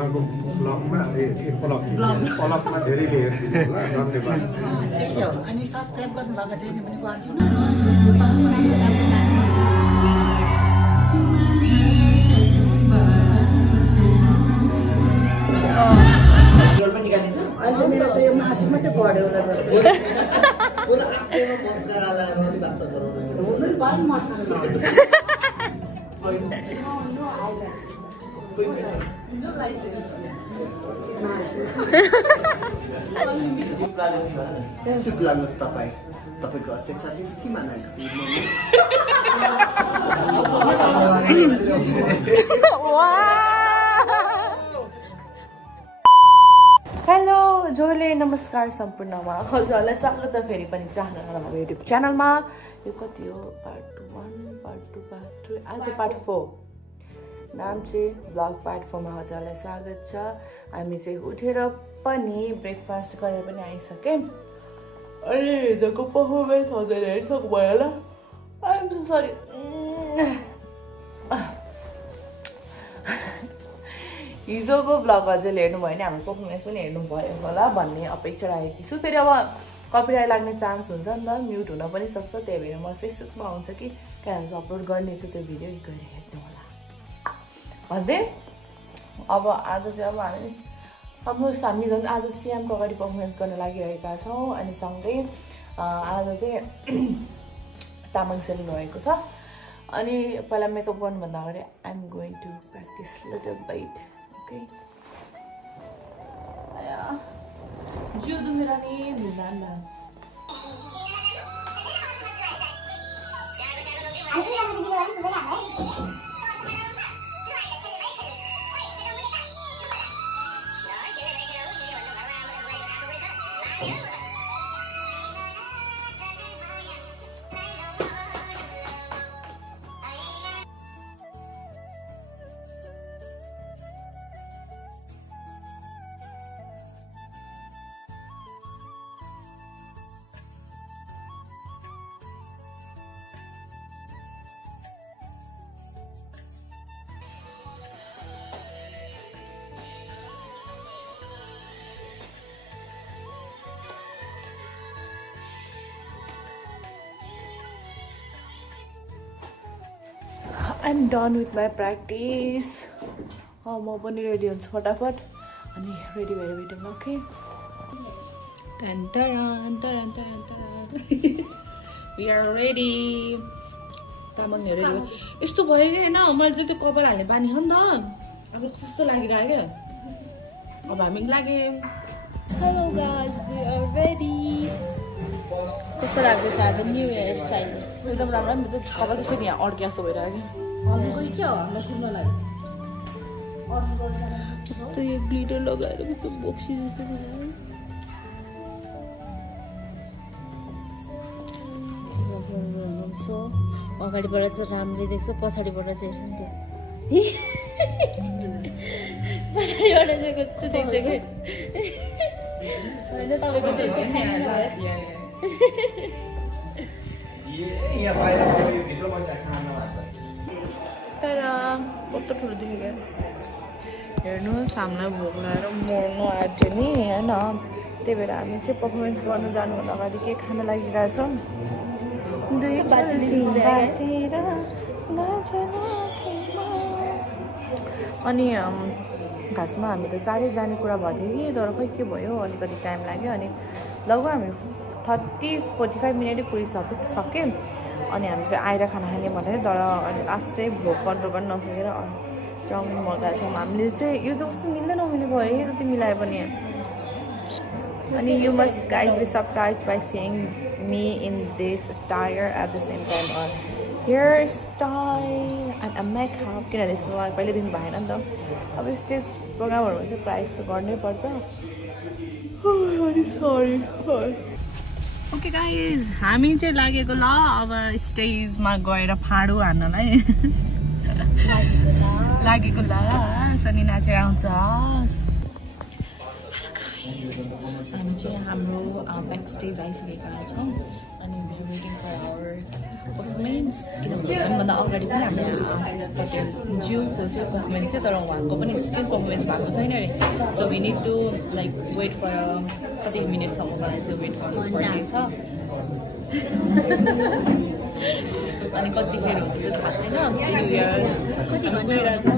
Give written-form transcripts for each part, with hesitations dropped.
ब्लगमा पलकमा धेरै हेरिदिनु होला धन्यवाद अनि सब्स्क्राइब गर्नुभएको छैन भने गरिदिनु अहिले मेरो त यो मासु मात्रै बढ्यो तपाईको अत्याचारले सीमा हेलो जोले नमस्कार सम्पूर्णमा हजुरहरूलाई स्वागत छ फेरि पनि चाहनामा युट्युब च्यानलमा। यो कति हो पार्ट 1 पार्ट 2 पार्ट 3 आज पार्ट 4 नाम चाहिँ ब्लग पार्ट 4 मा हजुरहरूलाई स्वागत छ। हामी चाहिँ उठेर पनि ब्रेकफास्ट गरेर पनि आइसक्यौँ। अहिले हिजोको पर्फर्मेन्स हजुरले हेरिसक्नु भयो होला। I am so sorry. हिजोको ब्लग हजुरले हेर्नु भयो भने हाम्रो पर्फर्मेन्स पनि हेर्नु भयो होला भन्ने अपेक्षा राखेकी छु। फेरि अब कपिराइट लाग्ने चान्स हुन्छ नि त, म्युट हुन पनि सक्छ। त्यही भएर म फेसबुकमा आउँछ कि कहाँ अपलोड गर्नेछु त्यो भिडियो गएर हेर्नु होला भन्दै। अब आज चाहिँ अब हामी झन् आज सिएमको अगाडि पर्फर्मेन्स गर्न लागिरहेका छौँ। अनि सँगै आज चाहिँ तामाङ सेलिङ भएको छ। अनि पहिला मेकअप गर्नुभन्दा अगाडि I am going to practice little bit. Okay जिउ दुखेर नि धुँदा I'm done with my practice. म पनि रेडी हुन्छु फटाफट अनि रेडी भएर भेटौँ न। Okay we are ready. तामाङहरू रेडी भयो। यस्तो भयो कि होइन, मैले चाहिँ त्यो कभर हाल्ने बानी हो नि त, अब त्यस्तो लागिरहेको क्या। अब हामी लाग्यो। Hello guys, we are ready. कस्तो लाग्दैछ आज न्यू हेयर स्टाइल? एकदम राम्रो नि, कपाल त्यसरी यहाँ अड्के जस्तो भइरहेको क्या। कस्तो यो ग्लिटर लगाएर कस्तो बोक्सी जस्तो अगाडिबाट चाहिँ राम्ररी देख्छ, पछाडिबाट चाहिँ हेर्नु पछाडिबाट चाहिँ कस्तो देख्छ कि होइन तपाईँको चाहिँ तर कस्तो ठुलो देखेको हेर्नुहोस्। हामीलाई भोक लगाएर मर्नु आँट्यो नि होइन, त्यही भएर हामी चाहिँ पर्फर्मेन्स गर्नु जानुभन्दा अगाडि के खान लागिरहेछौँ। अनि खासमा हामी त चाँडै जाने कुरा भएको थियो कि, तर खै के भयो अलिकति टाइम लाग्यो। अनि लगभग हामी 30-45 मिनटै पुगिसक्यौँ। अनि हामी चाहिँ आएर खाना खाने भनेर, तर लास्टै भोक कन्ट्रोल गर्न नसकेर चाउमिन मगाएको छौँ हामीले चाहिँ। यो चाहिँ कस्तो मिल्दै नमिलेको है जति मिलायो पनि। अनि you must guys be surprise by seeing me in this attire at the same time or hair style and a makeup, किनभने यसमा मलाई पहिल्यैदेखि भएन नि त। अब स्टेज प्रोग्रामहरूमा चाहिँ प्राइस त गर्नै पर्छ। सरी। ओके गाइज, हामी चाहिँ लागेको ल अब स्टेजमा गएर फाडो हान्नलाई लागेको ल। सनी नाचेर आउँछ। हामी चाहिँ हाम्रो ब्याक स्टेज आइसकेका छौँ अनि वेटिङ फर आवर पर्फर्मेन्स किनभने हामीभन्दा अगाडि पनि हाम्रो आशिष पटेल ज्यूको चाहिँ पर्फर्मेन्स थियो तर उहाँको पनि स्टिल पर्फर्मेन्स भएको छैन अरे so we need to like wait for कति मिनटसम्मको लागि चाहिँ वेट गर्नुपर्ने छ अनि कतिखेर हुन्छ त्यो थाहा छैन कति गइरहेको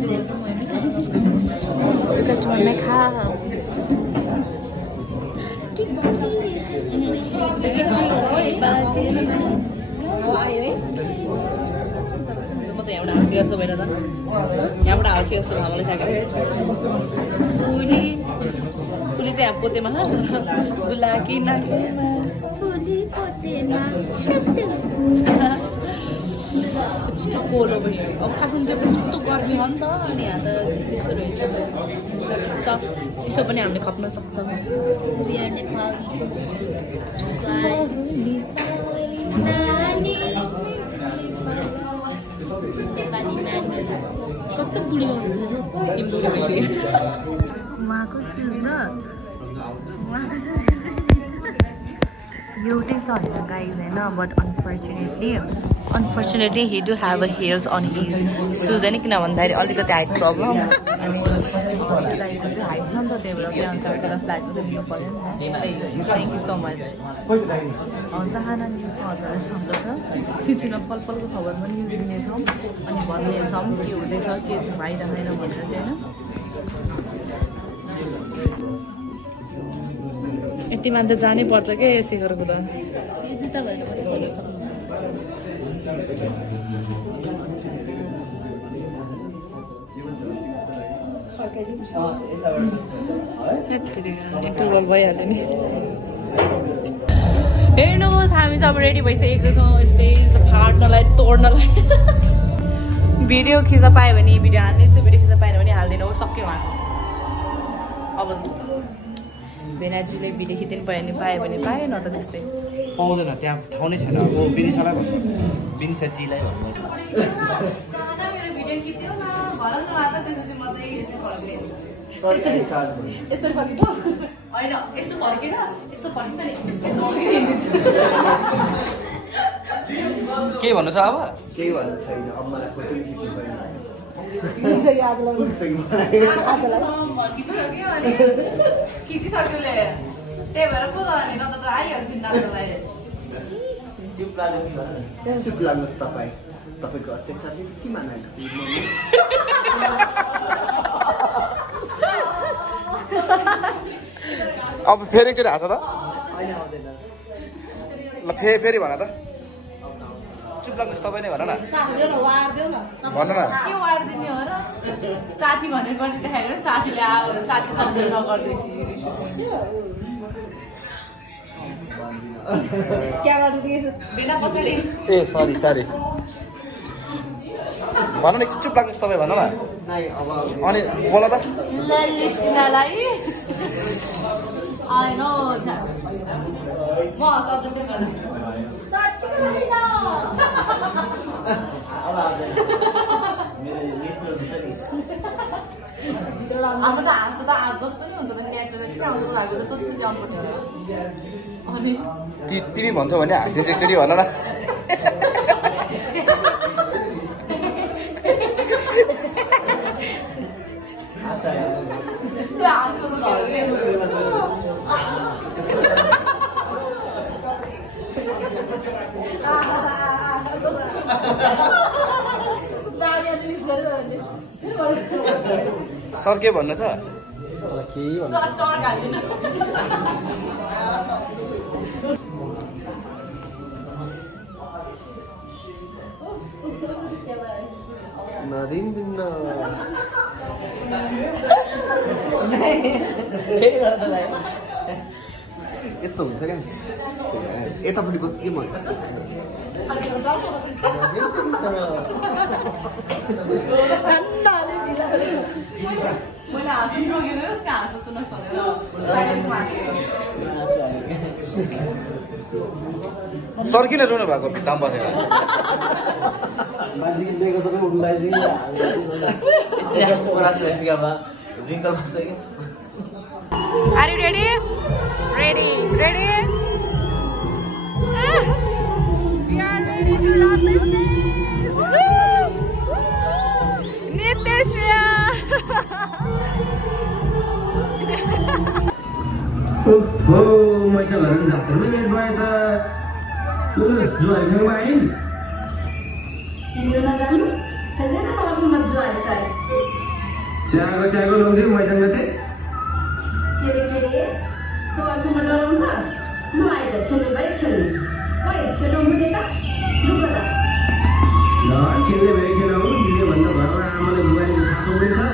म त यहाँबाट हाल्छु जस्तो भएर त यहाँबाट हाल्छु जस्तो भयो मलाई साकेर फुली त्यहाँ पोतेमा बुलाकी नाकेमा छिटो कोलो पनि अब काठमाडौँ पनि छिटो गर्मी हो नि त अनि यहाँ त त्यस्तो रहेछ चिसो पनि हामीले खप्न सक्छौँ कस्तो बुढी एउटै छ होइन गाइज होइन but unfortunately he do have a heels on his shoes होइन किन भन्दाखेरि अलिकति हाइट प्रब्लम अनि दाइको चाहिँ हाइट छ नि त त्यही भएर त्यही अनुसार त्यसलाई फ्ल्याटमा चाहिँ दिनु पऱ्यो नि त थ्याङ्क यू सो मच चाहना न्युजमा हजुरलाई सम्झछ छिनछिनो पलपलको खबर पनि न्युज दिनेछौँ अनि भन्नेछौँ के हुँदैछ के भइरहेन भनेर चाहिँ होइन यति मान त जानै पर्छ क्या शेखरको त जुत्ता भएर पनि गर्न सक्नु भइहाल्यो नि हेर्नुहोस् हामी चाहिँ अब रेडी भइसकेको छौँ स्टेज फाट्नलाई तोड्नलाई भिडियो खिच्न पायो भने भिडियो हालिदिन्छु भिडियो खिच्न पाएन भने हालिदिनु सक्यो उहाँको अब भेनाजीले भिडियो खिच्नु पायो भने पाएँ न त त्यस्तै पाउँदैन त्यहाँ ठाउँ नै छैन अब बिनिसालाई भन्नु बिनिसाजीलाई भन्नु यसरी फर्किनु होइन यसो फर्केन यसो फर्किन के भन्नु छ अब केही भन्नु छैन अब मलाई फोटो खिचिसक्योले त्यही भएर पो त अनि न त आइहाल्थ्यो नाच्नलाई चुप लाग्नुहोस् तपाईँको अत्याचारले सीमा नाग्छ अब फेरि एकचोटि हाँस त ल फेरि भन त चुप लाग्नुहोस् तपाईँ नै भन न भन्नु न के वार्दिने हो र साथी भनेर गरिदिँदाखेरि साथीले अब साथी शब्द नगर्दैछ ए सरी भन न चुप लाग्नुहोस् तपाईँ भन न अनि बोल त हाम्रो त हाँसो त आज जस्तो नि हुन्छ नेचुरली के आउँछ लागेर सोच्छु आउनु पर्ने अनि तिमी भन्छौ भने हाँसिन्छ एकचोटि भन न सर के भन्नु छ यस्तो हुन्छ क्या यतापट्टि बस्छु कि म मैले हाँसु रोक्यो उसको हाँसो सुन्नुहोस् भनेर सर किन रुनु भएको भित्तामा बसेर मान्छेको दिएको सबै उल्लाइसक्यो Are you ready? Ready. Ready? We are ready to run the stage. Nityashriya. Oh, my children, after me, by the driving line. Children, hello, how's my drive side? Chago, lonely, my children. Kiri, how's my door? No, I said, can you buy Kelly? Wait, you don't get that? Look at that. No, I can't live in a room. You live on the bar. I'm going to go and have a winter.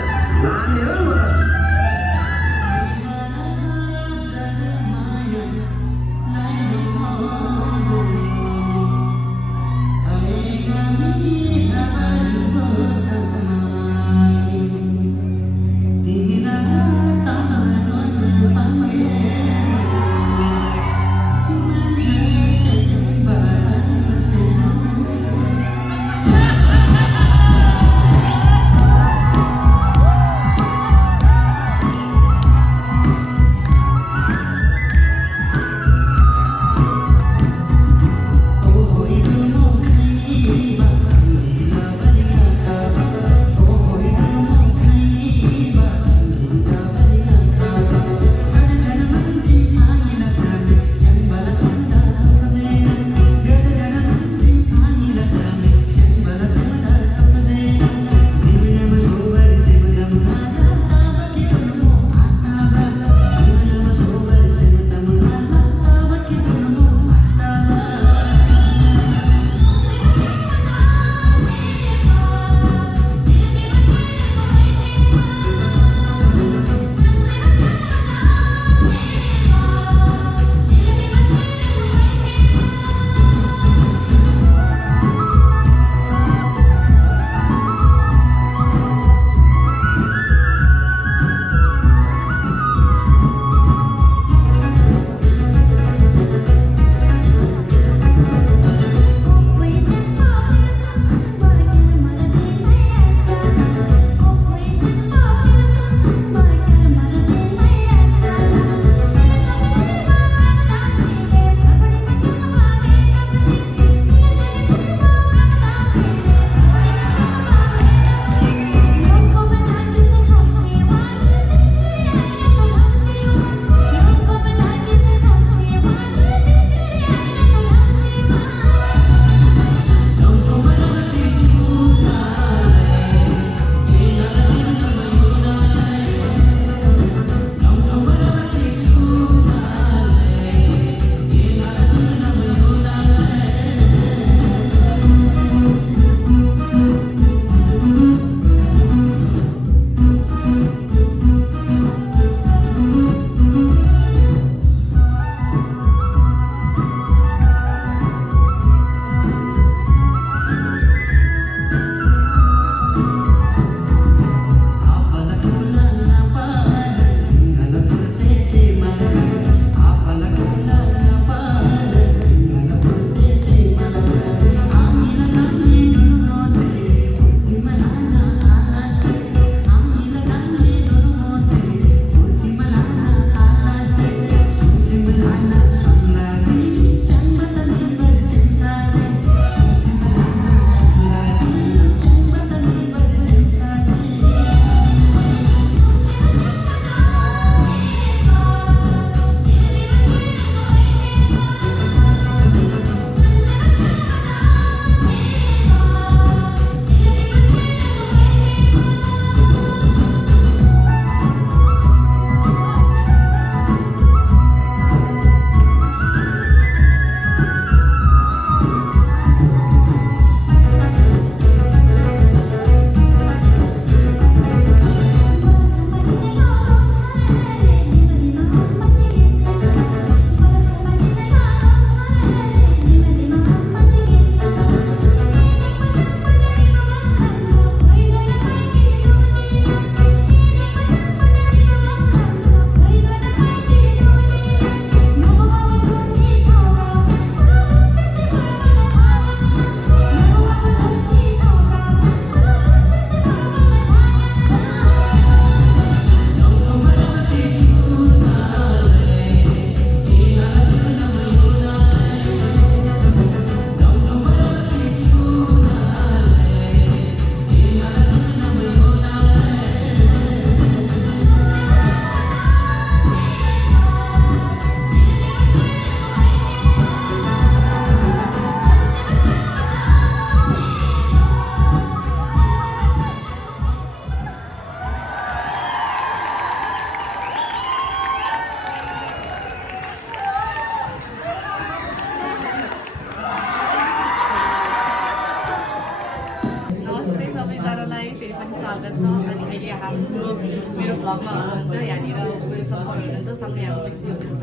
यहाँनिर welcome गर्नुहुन्छ सँगै हाम्रो हुनुहुन्छ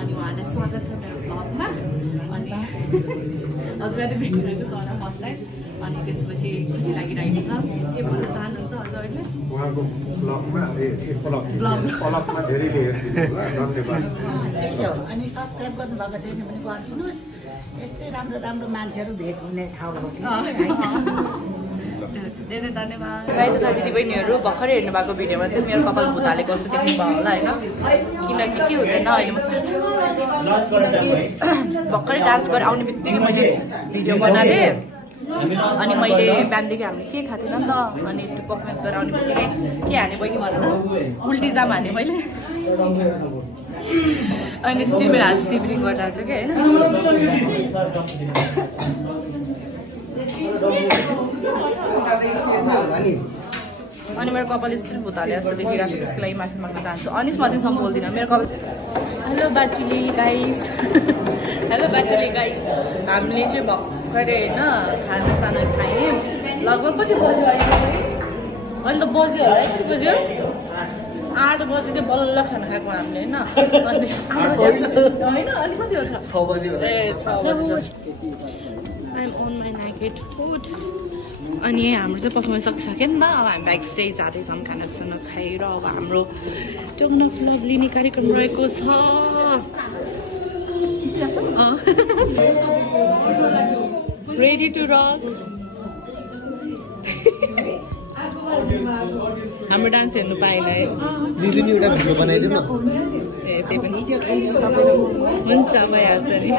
अनि उहाँलाई स्वागत छ मेरो ब्लगमा अनि हजुरले भेटिरहेको छ होला फर्स्ट टाइम अनि त्यसपछि खुसी लागिरहेको छ के भन्न चाहनुहुन्छ अझ अहिले उहाँको ब्लगमा पलकमा धेरै धन्यवाद अनि सब्सक्राइब गर्नुभएको छैन भने गरिदिनुहोस् यस्तै राम्रो राम्रो मान्छेहरू भेट हुने ठाउँ हो धेरै धन्यवाद गाई तथा दिदीबहिनीहरू भर्खरै हेर्नु भएको भिडियोमा चाहिँ मेरो कपाल भुताले कस्तो देख्नु भयो होला होइन किनकि के हुँदैन अहिले म सार्छु किनकि भर्खरै डान्स गरेर आउने बित्तिकै मैले भिडियो बनाएको थिएँ अनि मैले बिहानदेखि हामीले के खाएको थिएन नि त अनि त्यो पर्फर्मेन्स गरेर आउने बित्तिकै के हाने बहिनी भन त उल्टी जाम हाने मैले अनि स्टिल मेरो हात सिब्री गर्दा छ क्या होइन अनि मेरो कपाल स्टिल भुताले जस्तो देखिरहेको छ त्यसको लागि माफी माग्न चाहन्छु अनि म तिमीसँग बोल्दिनँ मेरो कपाल हेलो बाटुली गाइस हेलो बाटुली गाइस हामीले चाहिँ भर्खरै होइन खानासाना खाएँ लगभग कति बज्यो अहिले अहिले त बज्यो होला है कति बज्यो 8 बजे चाहिँ बल्ल खाना खाएको हामीले होइन होइन अनि कति हो 6 बजे ए 6 बजे I am on my night food अनि हाम्रो चाहिँ पर्फर्मेन्स सकिसक्यो नि त अब हामी ब्याक स्टेज जाँदैछौँ खानासाना खाएर अब हाम्रो टोन अफ लभ लिने कार्यक्रम रहेको छ रेडी टु रक हाम्रो डान्स हेर्नु पाएन है एउटा भिडियो बनाइदिउँ न ए त्यही पनि हुन्छ भइहाल्छ नि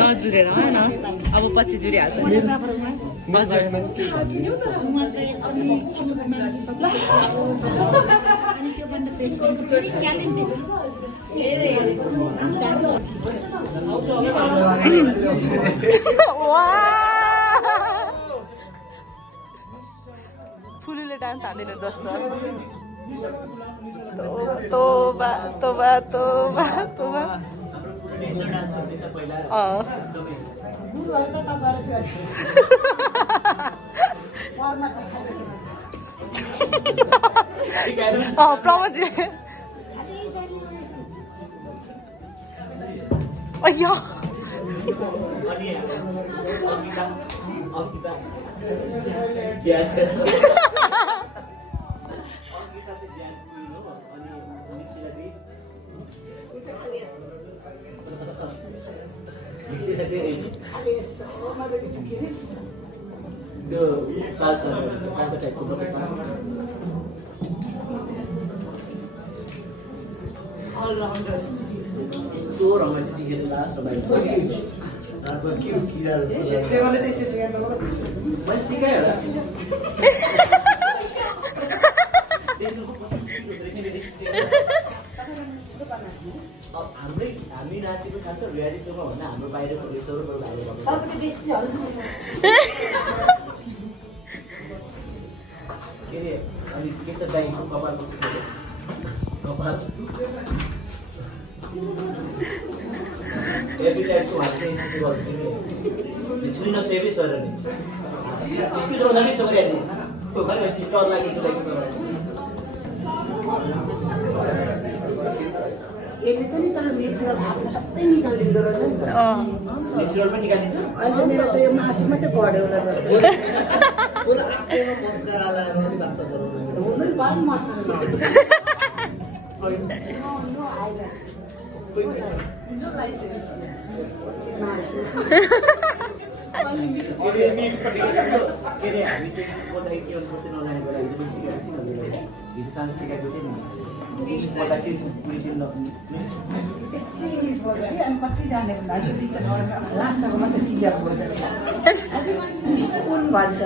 नजुरेर होइन अब पछि जुरिहाल्छ हजुर फुलुले डान्स हान्दैन जस्तो तोबा तोबा तोबा तोबा प्रमोदजी अय्या salsa type ko all rounder तो रोमांटिक है लास्ट रोमांटिक आपको क्यों किया से वाले तो इसे सिखाया था मैं सिखाया था अब हामी नाचेको खान्छ रियालिटी सोमा भन्दा हाम्रो बाहिरको रिसोर्टबाट भाइले भएको सबैले बेसी हल्ला के रे अनि केशव दाइको कपाल कस्तो थियो कपाल एभ्री टाइमको हात चाहिँ यसो गर्दिने छुइन सेभै सर नि स्पिच गर्दा नि सबै हाल्ने त्यो खरै चित्त लाग्यो यसले पनि तर नेचुरल हातले सबै निकालिदिँदो रहेछ नि त नेचुरल पनि निकालिन्छ अहिले मेरो त यो मासु मात्रै बढ्यो पुरा आफैमा मस्का हालेर नि बात गराउनु हुनु नि बाल मस्का अनि कतिजनाको लागि लास्टको मात्रै क्लियर बोल्छ कुन भन्छ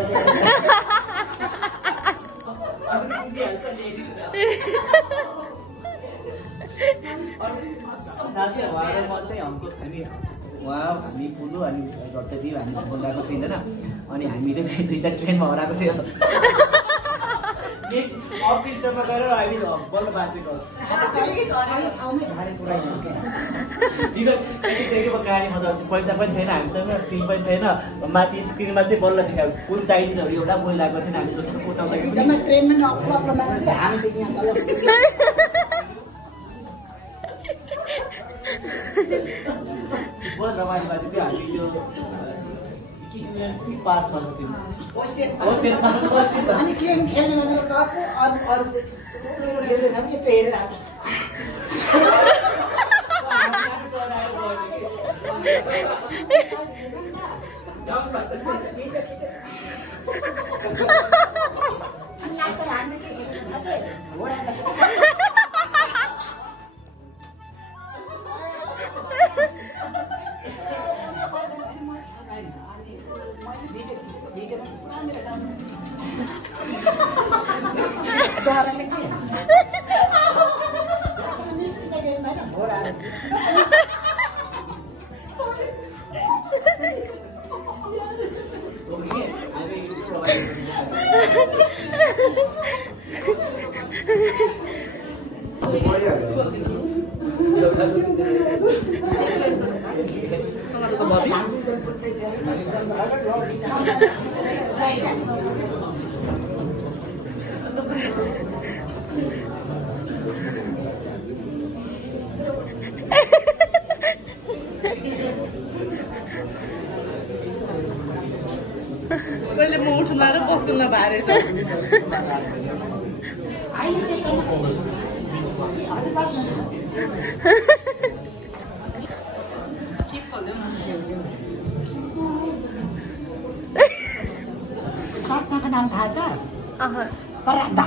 हामी पुग्यो अनि घरदेखि हामी बोलाएको थिएन अनि हामीले दुईटा ट्रेनमा हराएको थियो अफिसमा गएर हामी बल्ल बाँचेको सही ठाउँमै झरेको रहेछ देखेको कहानी मजा आउँछ पैसा पनि थिएन हामीसँग सिम पनि थिएन माथि स्क्रिनमा चाहिँ बल्ल देखायो कुन चाइनिजहरू एउटा बोलिरहेको थिएन हामी सोच्नु कुदाउँदाखेरि जम्मा ट्रेनमा नि अग्लो अग्लो मान्छे हामी चाहिँ यहाँ तल बहुत रमाइलो भएको थियो हामी यो पार्क गर्नु थियो अनि गेम खेल्ने भनेर गएको अरू खेल्दैछन् कि त्यो हेरेर पहिले म उठ्न र बस्न भारे छ सस्माको नाम थाहा छ परादा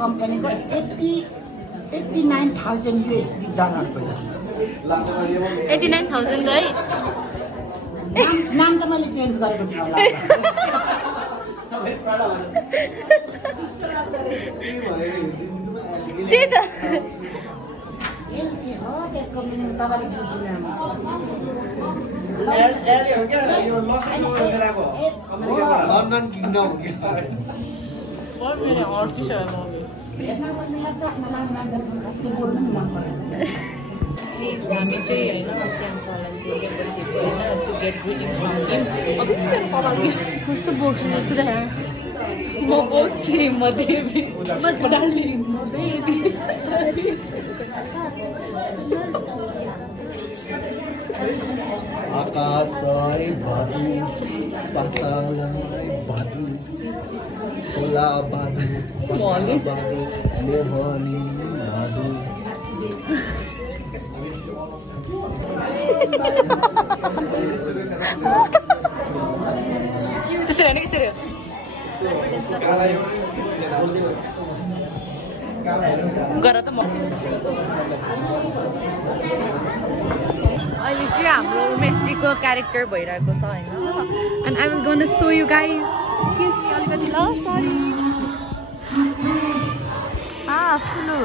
कम्पनीको 89,000 USD डलर पनि 89,000 गए नाम त मैले चेन्ज गरेको छु होला त्यही त हो त्यसको मिनिङ तपाईँले बुझ्नु लन्डन किङडम हो कि चस्मा लाउने मान्छेहरूसँग खासै बोल्नु पनि मन पर्दैन हामी चाहिँ होइन स्यामसङलाई बोल्दै बसेको होइन टु गेट ग्रिटिङ फ्रम हिम अब पलाउँदै कस्तो बोक्छु जस्तो र म बोक्छु म देवी म डार्लिङ म देवी आकाशै भादु पातालै भादु खोला बादु बादु मोहनी भादु त्यसो होइन कसरी हो गर त म अहिले चाहिँ हाम्रो उमेशजीको क्यारेक्टर भइरहेको छ होइन and I will gonna so you guys अलिकति ल सरी फुलु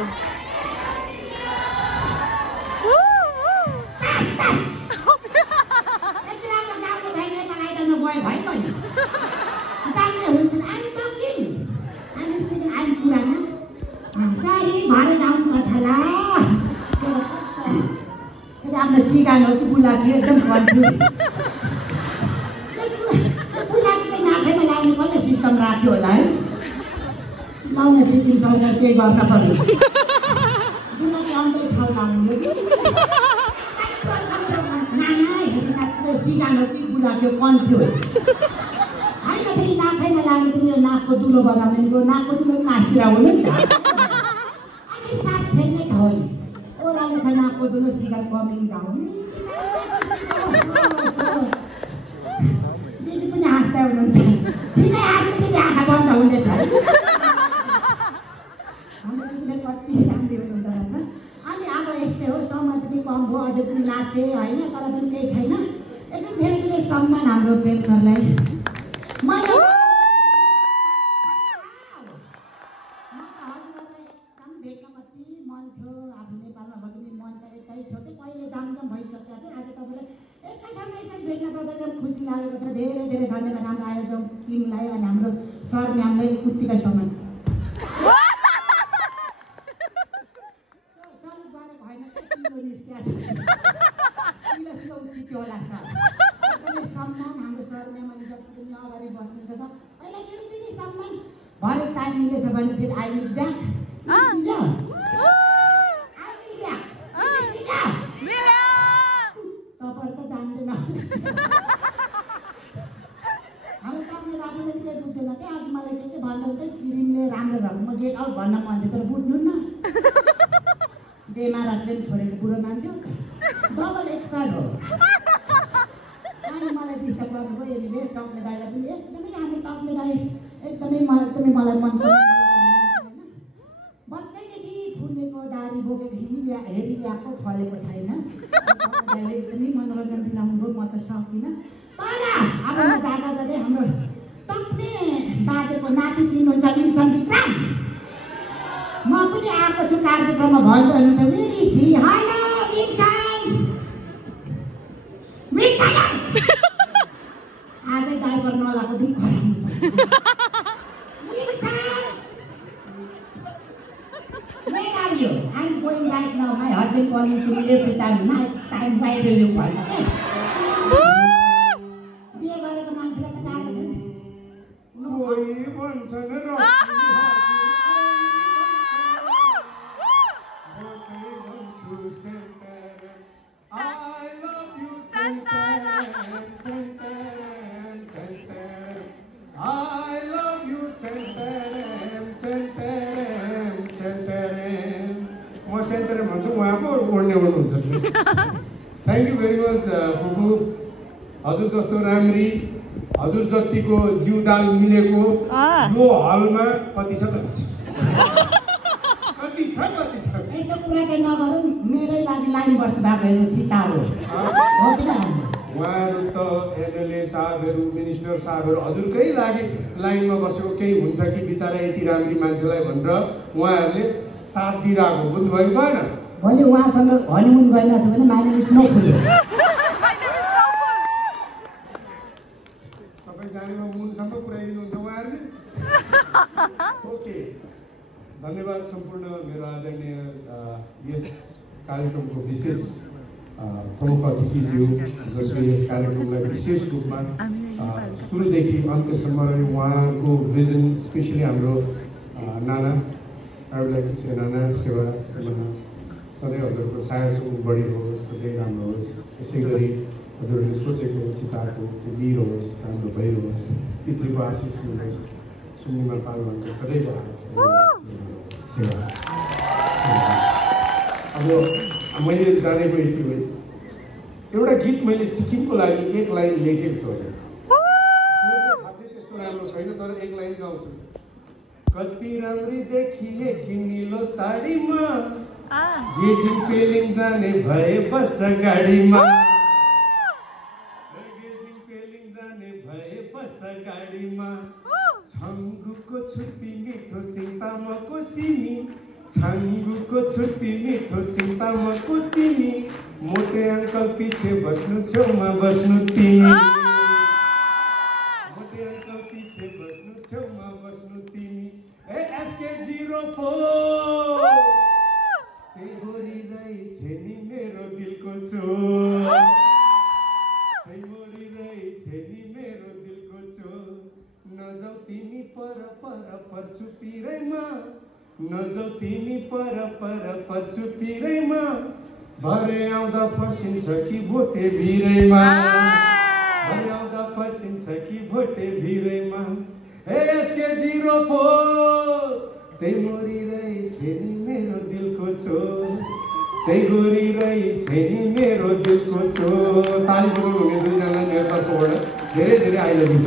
आफ्नो सिकानो चाहिँ बुलाकी एकदम कन्फ्युज बुलाकी चाहिँ नाफैमा लाग्ने कति सिस्टम राख्यो होला है लाउन सिकिन्छ केही गर्न पर्यो बुलाकी आउँदै ठाउँ लाग्नु नाना हेर्नु सिकानो चाहिँ बुलाक्यो कन्फ्युज होइन फेरि नाफैमा लाग्ने पनि यो नाकको दुलो बनाउनेको नाकको दुलो नाचतिर हुनु नि त अनि साथ फेर्ने ठाउँ ओह्रालो छ नाकको दुलो सिकाइ कमेन्ट गाउने दिदी पनि हाँस्दै हुनुहुन्छ ठिकै हाँस्नु फेरि आँखा बन्द हुँदैछ हाम्रो दिदीले कति राम्रै हुनुहुन्छ रहेछ अनि अब यस्तै हो समय पनि कम भयो अझै पनि नाच्थेँ होइन तर पनि केही छैन एकदम फेरि पनि सम्मान हाम्रो प्रेमकरलाई मैले भेट्न कति मन थियो आफ्नो नेपालमा भयो पनि मन त यतै थियो कि कहिले जामजाम भइसकेको थियो आज तपाईँलाई एकै ठाउँमा यसरी भेट्न पाउँदा एकदम खुसी लागेको छ धेरै धेरै धन्यवाद हाम्रो आयोजक टिमलाई अनि हाम्रो सर म्यामलाई कुर्तीका सामान होला सर एकदमै सम्मान हाम्रो सर म्यामले जति पनि अगाडि बस्नुहुन्छ सर अहिले यो पनि सम्मान भरे टाइम मिलेछ भने फेरि आई विल ब्याक तपाईँहरू त जान्दैन हाम्रो टक्ने राख्नुले चाहिँ बुझ्दैन क्या आज मलाई के भन्नुहुन्छ क्रिमले राम्रो भएको म गेट आउट भन्न मन थियो तर बुझ्नु न जे महाराजले पनि छोडेको बुढो मान्छे डबल एक्सपर्ट हो अनि मलाई डिस्टर्ब गर्नुभयो यदि टक्ने दाइलाई पनि एकदमै हाम्रो टक्ने दाइ एकदमै मलाई मन पर्छ बच्चैदेखि फुलेको दारी बोकेको हेरिरहेको फलेको छैन एकदमै मनोरञ्जन दिलाउनु म त सक्दिनँ तर अब जाँदा जाँदै हाम्रो टक्ने बाजेको नाति चिन्नुहुन्छ इन्सान विक्रम म पनि आएको छु कार्यक्रममा भन्छु भने त वेरी फ्री हेलो इन्सान आजै ड्राइभर नलाएको दुःख Where are you? I'm going right now. My husband calling to me every time. Night time, why do you call me? बिहे गरेको मान्छेलाई त गाह्रो छ नि कोही भन्छन् Thank you very much, Fufu. हजुर जस्तो राम्री हजुर जतिको जिउदाल मिलेको यो हलमा कति छ कति छ यस्तो कुरा चाहिँ नगरौँ मेरै लागि लाइन बस्नु भएको हेर्नु फिताहरू हो कि उहाँहरू त एमएलए साहबहरू मिनिस्टर साहबहरू हजुरकै लागि लाइनमा बसेको केही हुन्छ कि बिचरा यति राम्री मान्छेलाई भनेर उहाँहरूले साथ दिइरहेको बुझ्नुभयो भएन भोलि उहाँसँग हनिमुन गइरहेको छ भने माइनस नखुल्यो तपाईँ जानेमा मुनसम्म पुर्याइदिनुहुन्छ उहाँहरूले ओके धन्यवाद सम्पूर्ण मेरो आदरणीय यस कार्यक्रमको विशेष प्रमुख अतिथिज्यू जसले यस कार्यक्रमलाई विशेष रूपमा सुरुदेखि अन्त्यसम्म उहाँको भिजन स्पेसली हाम्रो नाना नाना सेवा सेवामा सधैँ हजुरको सहायता बढी होस् सधैँ राम्रो होस् यसै गरी हजुरहरूले सोचेको चिताको वीर होस् राम्रो भइरहोस् पितृको आशिष मिलोस् सुन्निमा पालनको सदैव सेवा अब मैले जानेको यति हो एउटा गीत मैले सिक्किमको लागि एक लाइन लेखेको छु हजुर खासै त्यस्तो राम्रो छैन तर एक लाइन गाउँछु कति राम्री देखिए किनिलो साडीमा गेजिङ पेलिङ जाने भए बस गाडीमा गेजिङ पेलिङ जाने भए बस गाडीमा छङ्गुको छुर्पी मिठो सिङ्तामको सिमी छङ्गुको छुर्पी मिठो सिङ्तामको सिमी मोटे अङ्कल पछि बस्नु छेउमा बस्नु तिमी मोटे अङ्कल पछि बस्नु छेउमा बस्नु तिमी SK04 त्यही बोरिरहेछ नि मेरो दिलको चोर त्यही बोरिरहेछ नि मेरो दिलको चोर नजाऊ तिमी पर पर पर्छु पिरैमा नजाऊ तिमी पर पर पर्छु पिरैमा भरे आउँदा फसिन्छ कि भोटे भिरैमा भरे आउँदा फसिन्छ कि भोटे भिरैमा SK04 त्यही मरिरहेछ नि मेरो दिलको चोर त्यही गोरिरहेछ नि मेरो दिलको चोर ताली बजाउनु हुने दुईजनालाई मेरो तर्फबाट धेरै धेरै आइरहेको छ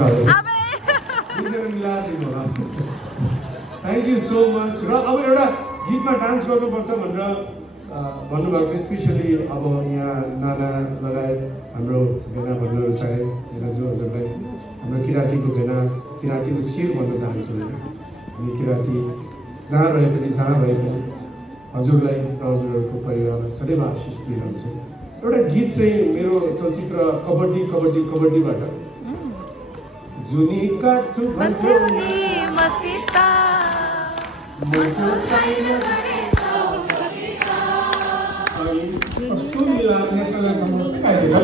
दुईजना मिलाएर दिनु होला थ्याङ्क यू सो मच र अब एउटा गीतमा डान्स गर्नुपर्छ भनेर भन्नुभएको थियो स्पेसली अब यहाँ नाना लगायत हाम्रो भेना भन्नु चाहे भेनाजु हजुरलाई हाम्रो किराँतीको भेना किराँतीको शिर भन्न चाहन्छु हामी किराँती जहाँ रहे पनि जहाँ भए पनि हजुरलाई र हजुरहरूको परिवारलाई सदैव आशिष दिइरहन्छु एउटा गीत चाहिँ मेरो चलचित्र कबड्डी कबड्डी कबड्डीबाट जुनी काट्छु भन्थ्यौ नि मसिता मुटु छैन कस्तो मिला नेसनल कमर्स खाइदियो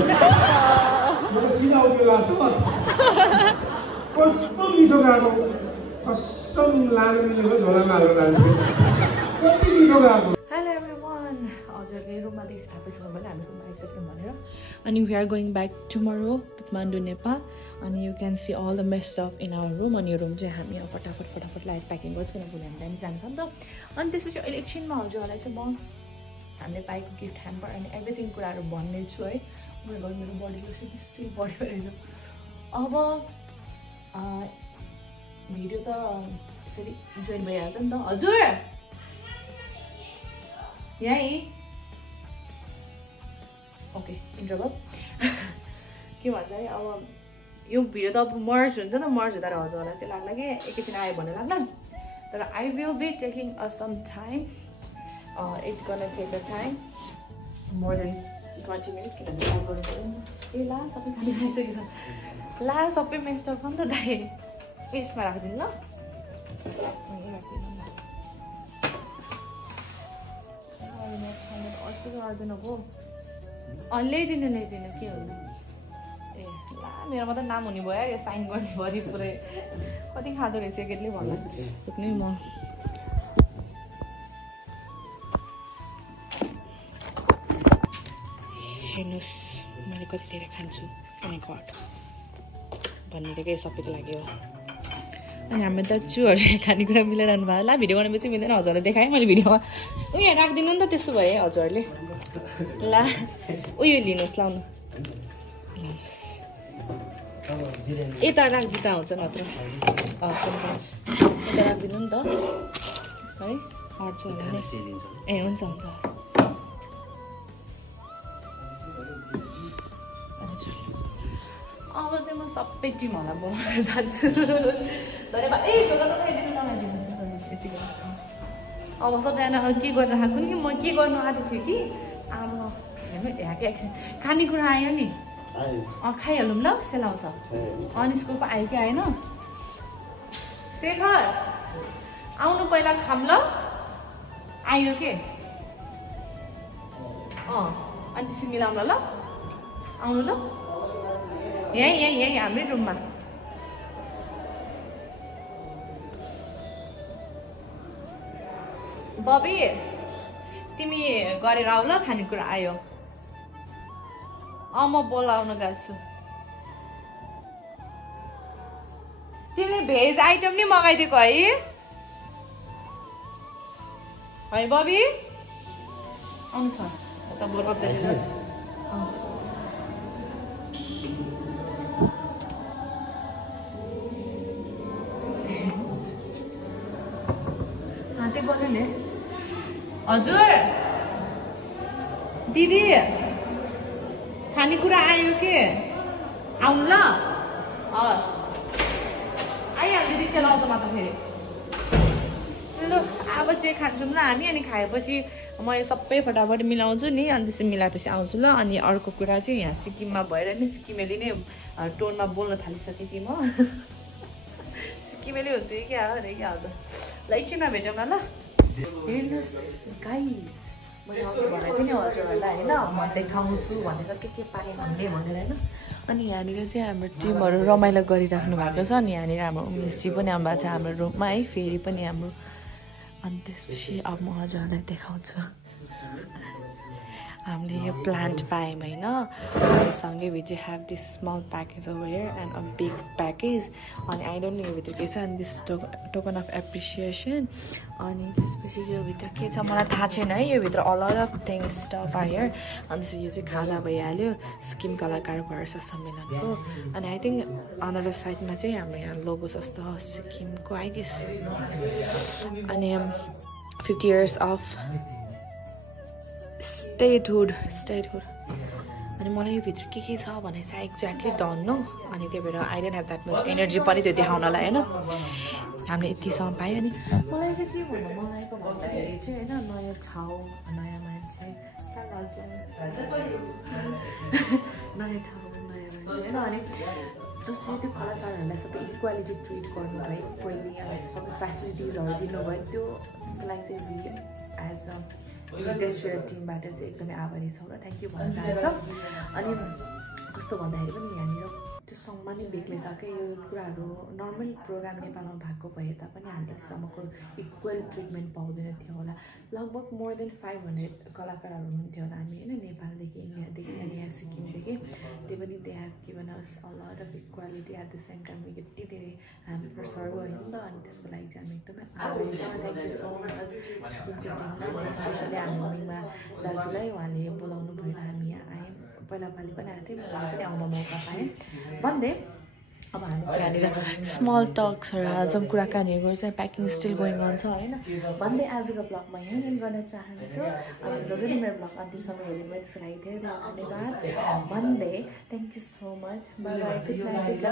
म सिधा उठ्यो लाग्छ कस्तो मिठो गएको कसम लानु मिलेको झोलामा हालेर लान्छ कति मिठो गएको हेलो एभ्रिवान हजुरले रुममा देश थापेसँग भने हामी रुममा आइसक्यौँ भनेर अनि we are going back tomorrow Kathmandu Nepal अनि you can see all the best of in our room अनि यो रुम चाहिँ हामी अब फटाफट लाइट प्याकिङ गर्छ किन भोलि हामी दामी जान्छ नि त अनि त्यसपछि अहिले एकछिनमा हजुरहरूलाई चाहिँ म हामीले पाएको गिफ्ट ह्याम्पर अनि एभ्रिथिङ कुराहरू भन्ने छु है मेरो घर मेरो बडीको चाहिँ त्यस्तै बढी भइरहेछ अब भिडियो त यसरी जोइन भइहाल्छ नि त हजुर यहीँ ओके इन्टरभल के भन्छ है अब यो भिडियो त अब मर्ज हुन्छ नि मर्ज हुँदा हजुरहरूलाई चाहिँ लाग्ला कि एकैछिन आयो भने लाग्ला तर I will be taking a some time it's gonna take a time more than 20 minutes किनभने काम गर्नु पऱ्यो नि ए ला सबै खाने खाइसकेको छ ला सबै मेस्टअप छ नि त दाइ यसमा राखिदिनु ल अस्ति गर्दैन पो ल्याइदिनु के हुनु ए ला मेरोमा त नाम हुने भयो यो साइन गर्ने भरि पुरै कति खाँदो रहेछ केटीले भन्नु पुग्ने म हेर्नुहोस् मैले कति धेरै खान्छु अनि घट भन्नुको सबैको लागि हो अनि हाम्रो दाजुहरूले खानेकुरा मिलाइरहनु भयो ला भिडियो गर्नु चाहिँ मिल्दैन हजुरलाई देखाएँ मैले भिडियोमा उयो राखिदिनु नि त त्यसो भए हजुरहरूले ला उयो लिनुहोस् लाउनु लानुहोस् यता राखिदिँदा हुन्छ नत्र सुन्नुहोस् यता राखिदिनु नि त है हट्छ भने ए हुन्छ हुन्छ अब चाहिँ म सबै टिमहरूलाई बोलाउन जान्छु धन्यवाद ए अब सबैजना के गर्न आएको नि म के गर्नु आएको थिएँ कि अब हेर्नु यहाँकै एकछिन खानेकुरा आयो नि खाइहालौँ ल सेलाउँछ अनि स्कुल पो आयो कि आएन शेखर आउनु पहिला खाम ल आयो के अनि त्यसपछि मिलाउन ल आउनु ल यही हाम्रै रुममा बबी तिमी गरेर आऊ ल खानेकुरा आयो म बोलाउन गएको छु तिमीले भेज आइटम नि मगाइदिएको है बबी आउनु छ त बोलाउँदै रहेछ हजुर दिदी खानेकुरा आयो के आउनु ल हस् आइहाल्यो दिदी सेलाउँछ म त फेरि ल अब चाहिँ खान्छौँ ल हामी अनि खाएपछि म यो सबै फटाफट मिलाउँछु नि अनि त्यसपछि मिलाएपछि आउँछु ल अनि अर्को कुरा चाहिँ यहाँ सिक्किममा भएर नि सिक्किमेली नै टोनमा बोल्न थालिसकेँ कि म सिक्किमेली हुन्छु कि क्या अरे क्या हजुर ल एकछिनमा भेटौँ न ल हेर्नुहोस् गाइस मैले अघि भनेको थिएँ नि हजुरहरूलाई होइन म देखाउँछु भनेर के पाएँ हामीले भनेर होइन अनि यहाँनिर चाहिँ हाम्रो टिमहरू रमाइलो गरिराख्नु भएको छ अनि यहाँनिर हाम्रो उमेशजी पनि आउनु भएको छ हाम्रो रुममा है फेरि पनि हाम्रो अनि त्यसपछि अब म हजुरहरूलाई देखाउँछु हामीले यो प्लान्ट पायौँ होइन सँगै वी चाहिँ have this small package over here and a big package अनि आई डोन्ट नो योभित्र के छ अनि दिस टोकन अफ एप्रिसिएसन अनि त्यसपछि योभित्र के छ मलाई थाहा छैन है योभित्र all of things stuff are here अनि त्यसपछि यो चाहिँ खाना भइहाल्यो सिक्किम कलाकार वर्ष सम्मेलनको अनि आई थिङ्क अनदर साइडमा चाहिँ हाम्रो यहाँ लोगो जस्तो सिक्किमको आई गेस अनि 50 years अफ स्टेटहुड अनि मलाई यो भित्र के छ भने चाहिँ एक्ज्याक्टली डन नो अनि त्यही भएर I don't have that much energy पनि त्यो देखाउनलाई होइन हामीले यतिसम्म पायो अनि मलाई चाहिँ के भन्नु मनाएको भन्दाखेरि चाहिँ होइन नयाँ ठाउँ नयाँ मान्छे नयाँ ठाउँ नयाँ मान्छे होइन अनि जसरी त्यो कलाकारहरूलाई सबै इक्वालिटी ट्रिट गर्नुभयो इक्वली सबै फेसिलिटिजहरू दिनुभयो त्यसको लागि चाहिँ एज अ इन्डस्ट्रियल टिमबाट चाहिँ एकदमै आभारी छौँ र थ्याङ्क यू भन्न चाहन्छौँ। अनि कस्तो भन्दाखेरि पनि यहाँनिर त्यो सङमा नै बेग्लै छ क्या यो कुराहरू नर्मल प्रोग्राम नेपालमा भएको भए तापनि हामीले त्यसम्मको इक्वल ट्रिटमेन्ट पाउँदैन थियो होला। लगभग मोर देन 500 कलाकारहरू हुनुहुन्थ्यो होला हामी होइन नेपालदेखि इन्डियादेखि अनि यहाँ सिक्किमदेखि त्यही पनि they have given us a lot of equality at the same time यति धेरै ह्याम्पर्सहरू होइन नि त अनि त्यसको लागि चाहिँ हामी एकदमै आभारी छौँ। थ्याङ्क यू सो मच सिक्किमको टिमलाई स्पेसली हाम्रो मिङमा दाजुलाई उहाँले बोलाउनु भएर हामी यहाँ आयौँ। पहिला पालि पनि आएको थियौँ मलाई पनि आउन मौका पाएँ भन्दै अब हामी चाहिँ यहाँनिर स्मल टक्सहरू आजम कुराकानीहरू गर्छ प्याकिङ स्टिल गोइङ अन छ होइन भन्दै आजको ब्लगमा यहीँ एन्ड गर्न चाहन्छु। अनि जसले मेरो ब्लग अन्तिमसम्म हेरेको त्यसको लागि धेरै धन्यवाद भन्दै thank you so much. By by good night.